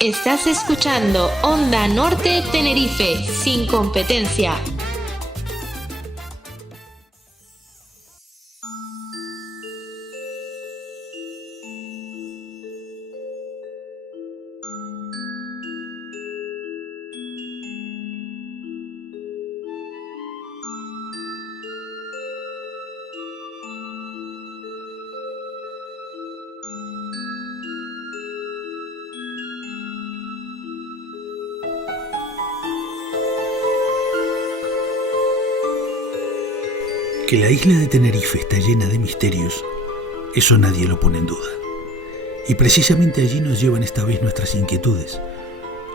Estás escuchando Onda Norte Tenerife, sin competencia. Que la isla de Tenerife está llena de misterios, eso nadie lo pone en duda. Y precisamente allí nos llevan esta vez nuestras inquietudes,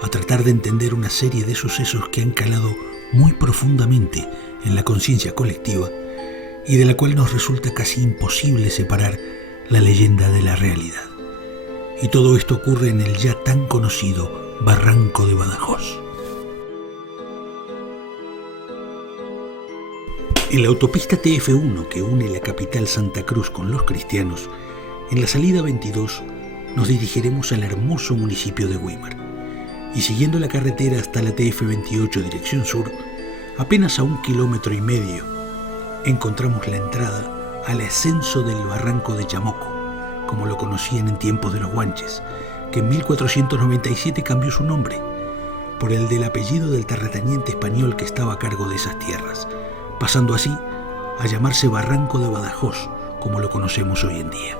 a tratar de entender una serie de sucesos que han calado muy profundamente en la conciencia colectiva y de la cual nos resulta casi imposible separar la leyenda de la realidad. Y todo esto ocurre en el ya tan conocido Barranco de Badajoz. En la autopista TF1 que une la capital Santa Cruz con Los Cristianos, en la salida 22 nos dirigiremos al hermoso municipio de Güímar. Y siguiendo la carretera hasta la TF28 dirección sur, apenas a 1,5 kilómetros, encontramos la entrada al ascenso del Barranco de Chamoco, como lo conocían en tiempos de los guanches, que en 1497 cambió su nombre, por el del apellido del terrateniente español que estaba a cargo de esas tierras, pasando así a llamarse Barranco de Badajoz, como lo conocemos hoy en día.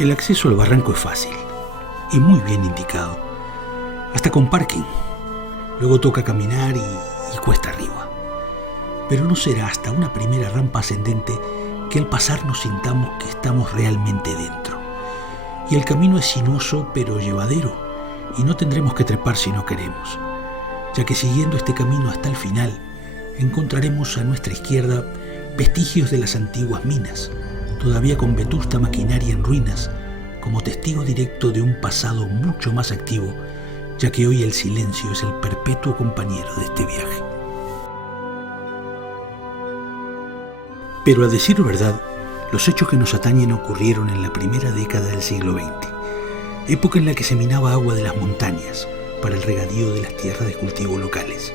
El acceso al barranco es fácil y muy bien indicado, hasta con parking. Luego toca caminar y cuesta arriba. Pero no será hasta una primera rampa ascendente que al pasar nos sintamos que estamos realmente dentro. Y el camino es sinuoso pero llevadero, y no tendremos que trepar si no queremos, ya que siguiendo este camino hasta el final encontraremos a nuestra izquierda vestigios de las antiguas minas, todavía con vetusta maquinaria en ruinas, como testigo directo de un pasado mucho más activo, ya que hoy el silencio es el perpetuo compañero de este viaje. Pero a decir verdad, los hechos que nos atañen ocurrieron en la primera década del siglo XX, época en la que se minaba agua de las montañas para el regadío de las tierras de cultivo locales,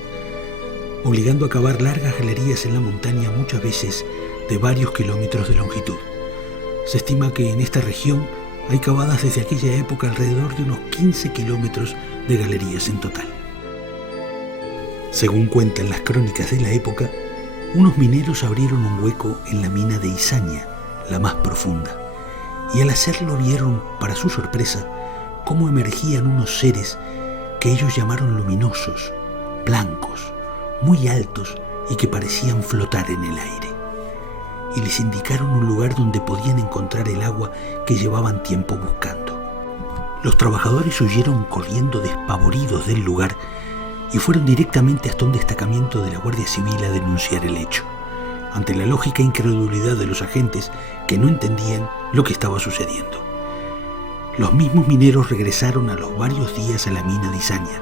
obligando a cavar largas galerías en la montaña, muchas veces de varios kilómetros de longitud. Se estima que en esta región hay cavadas desde aquella época alrededor de unos 15 kilómetros de galerías en total. Según cuentan las crónicas de la época, unos mineros abrieron un hueco en la mina de Izaña, la más profunda, y al hacerlo vieron, para su sorpresa, cómo emergían unos seres que ellos llamaron luminosos, blancos, muy altos y que parecían flotar en el aire. Y les indicaron un lugar donde podían encontrar el agua que llevaban tiempo buscando. Los trabajadores huyeron corriendo despavoridos del lugar y fueron directamente hasta un destacamento de la Guardia Civil a denunciar el hecho, ante la lógica incredulidad de los agentes que no entendían lo que estaba sucediendo. Los mismos mineros regresaron a los varios días a la mina de Izaña,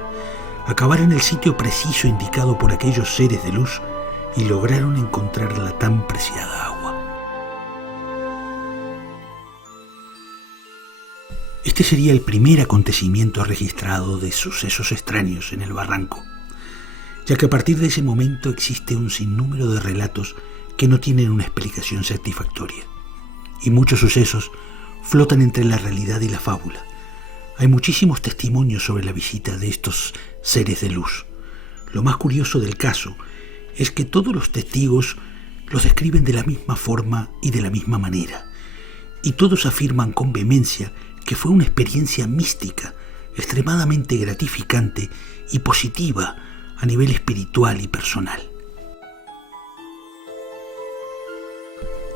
acabaron en el sitio preciso indicado por aquellos seres de luz y lograron encontrar la tan preciada agua. Este sería el primer acontecimiento registrado de sucesos extraños en el barranco, ya que a partir de ese momento existe un sinnúmero de relatos que no tienen una explicación satisfactoria, y muchos sucesos flotan entre la realidad y la fábula. Hay muchísimos testimonios sobre la visita de estos seres de luz. Lo más curioso del caso es que todos los testigos los describen de la misma forma y de la misma manera, y todos afirman con vehemencia que fue una experiencia mística, extremadamente gratificante y positiva a nivel espiritual y personal.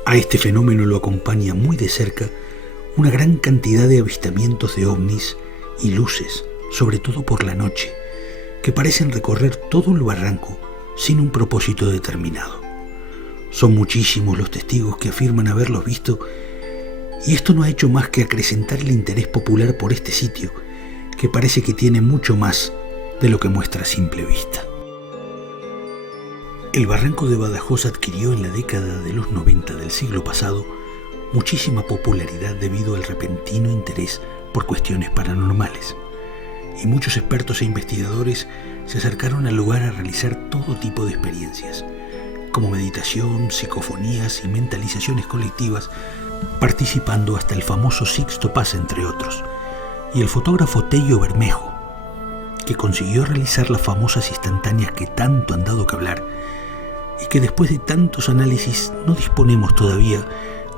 A este fenómeno lo acompaña muy de cerca una gran cantidad de avistamientos de ovnis y luces, sobre todo por la noche, que parecen recorrer todo el barranco sin un propósito determinado. Son muchísimos los testigos que afirman haberlos visto, y esto no ha hecho más que acrecentar el interés popular por este sitio, que parece que tiene mucho más de lo que muestra a simple vista. El Barranco de Badajoz adquirió en la década de los 90 del siglo pasado muchísima popularidad debido al repentino interés por cuestiones paranormales. Y muchos expertos e investigadores se acercaron al lugar a realizar todo tipo de experiencias, como meditación, psicofonías y mentalizaciones colectivas, participando hasta el famoso Sixto Paz, entre otros, y el fotógrafo Tello Bermejo, que consiguió realizar las famosas instantáneas que tanto han dado que hablar, y que después de tantos análisis no disponemos todavía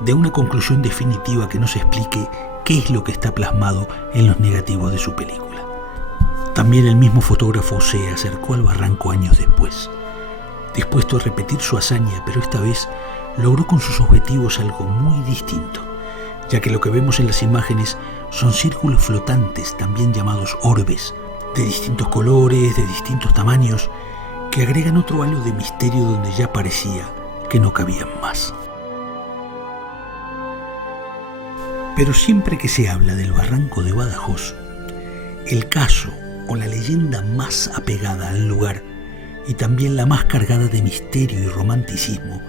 de una conclusión definitiva que nos explique qué es lo que está plasmado en los negativos de su película. También el mismo fotógrafo se acercó al barranco años después, dispuesto a repetir su hazaña, pero esta vez logró con sus objetivos algo muy distinto, ya que lo que vemos en las imágenes son círculos flotantes, también llamados orbes, de distintos colores, de distintos tamaños, que agregan otro halo de misterio donde ya parecía que no cabían más. Pero siempre que se habla del barranco de Badajoz, el caso o la leyenda más apegada al lugar y también la más cargada de misterio y romanticismo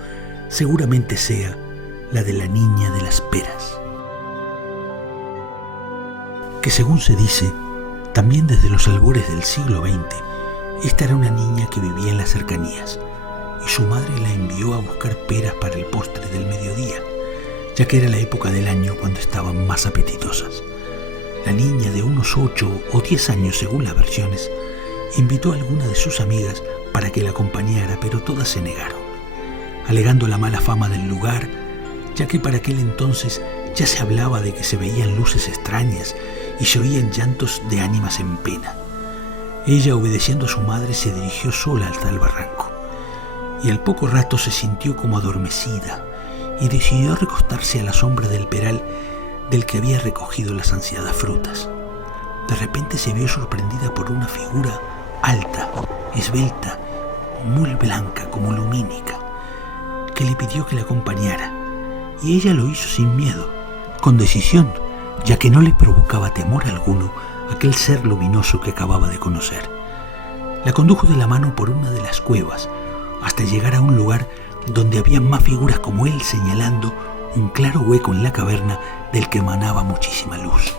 seguramente sea la de la Niña de las Peras, que según se dice, también desde los albores del siglo XX, esta era una niña que vivía en las cercanías y su madre la envió a buscar peras para el postre del mediodía, ya que era la época del año cuando estaban más apetitosas. La niña, de unos 8 o 10 años según las versiones, invitó a alguna de sus amigas para que la acompañara, pero todas se negaron, alegando la mala fama del lugar, ya que para aquel entonces ya se hablaba de que se veían luces extrañas y se oían llantos de ánimas en pena. Ella, obedeciendo a su madre, se dirigió sola hasta el barranco, y al poco rato se sintió como adormecida y decidió recostarse a la sombra del peral del que había recogido las ansiadas frutas. De repente se vio sorprendida por una figura alta, esbelta, muy blanca como lumínica, que le pidió que la acompañara, y ella lo hizo sin miedo, con decisión, ya que no le provocaba temor alguno aquel ser luminoso que acababa de conocer. La condujo de la mano por una de las cuevas, hasta llegar a un lugar donde había más figuras como él, señalando un claro hueco en la caverna del que emanaba muchísima luz.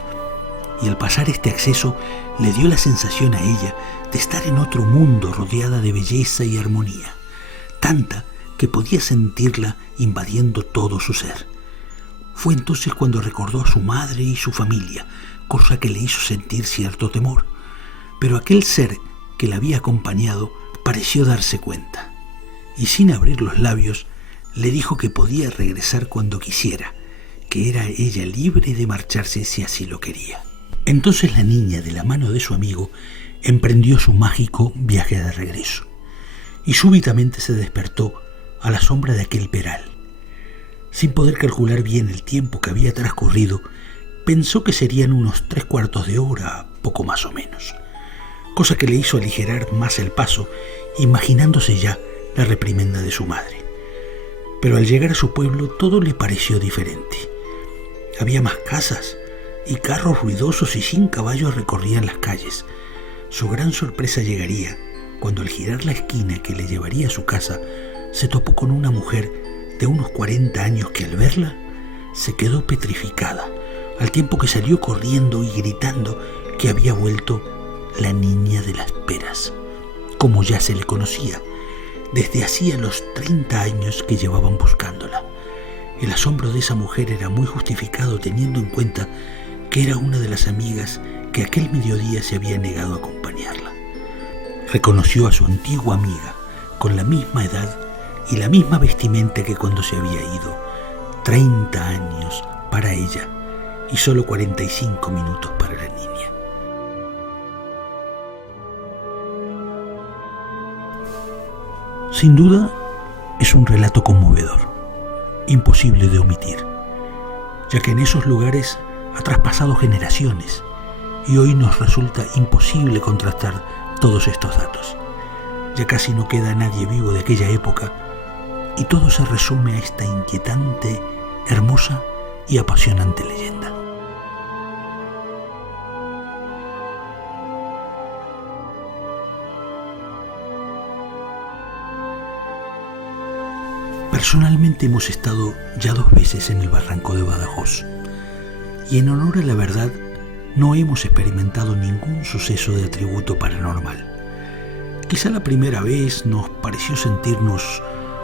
Y al pasar este acceso le dio la sensación a ella de estar en otro mundo rodeada de belleza y armonía, tanta que podía sentirla invadiendo todo su ser. Fue entonces cuando recordó a su madre y su familia, cosa que le hizo sentir cierto temor, pero aquel ser que la había acompañado pareció darse cuenta, y sin abrir los labios le dijo que podía regresar cuando quisiera, que era ella libre de marcharse si así lo quería. Entonces la niña, de la mano de su amigo, emprendió su mágico viaje de regreso, y súbitamente se despertó a la sombra de aquel peral. Sin poder calcular bien el tiempo que había transcurrido, pensó que serían unos 3/4 de hora, poco más o menos, cosa que le hizo aligerar más el paso, imaginándose ya la reprimenda de su madre. Pero al llegar a su pueblo todo le pareció diferente. Había más casas y carros ruidosos y sin caballos recorrían las calles. Su gran sorpresa llegaría cuando, al girar la esquina que le llevaría a su casa, se topó con una mujer de unos 40 años que, al verla, se quedó petrificada, al tiempo que salió corriendo y gritando que había vuelto la Niña de las Peras, como ya se le conocía, desde hacía los 30 años que llevaban buscándola. El asombro de esa mujer era muy justificado, teniendo en cuenta que era una de las amigas que aquel mediodía se había negado a acompañarla. Reconoció a su antigua amiga, con la misma edad y la misma vestimenta que cuando se había ido. 30 años para ella y solo 45 minutos para la niña. Sin duda, es un relato conmovedor, imposible de omitir, ya que en esos lugares ha traspasado generaciones y hoy nos resulta imposible contrastar todos estos datos. Ya casi no queda nadie vivo de aquella época y todo se resume a esta inquietante, hermosa y apasionante leyenda. Personalmente hemos estado ya 2 veces en el barranco de Badajoz y en honor a la verdad no hemos experimentado ningún suceso de atributo paranormal. Quizá la primera vez nos pareció sentirnos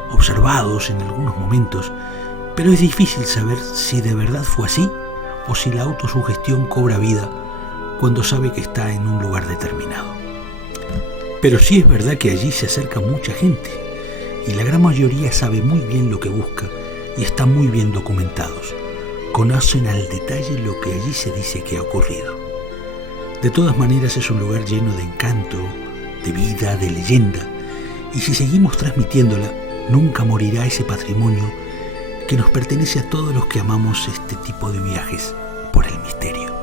observados en algunos momentos, pero es difícil saber si de verdad fue así o si la autosugestión cobra vida cuando sabe que está en un lugar determinado. Pero sí es verdad que allí se acerca mucha gente y la gran mayoría sabe muy bien lo que busca y están muy bien documentados. Conocen al detalle lo que allí se dice que ha ocurrido. De todas maneras es un lugar lleno de encanto, de vida, de leyenda, y si seguimos transmitiéndola, nunca morirá ese patrimonio que nos pertenece a todos los que amamos este tipo de viajes por el misterio.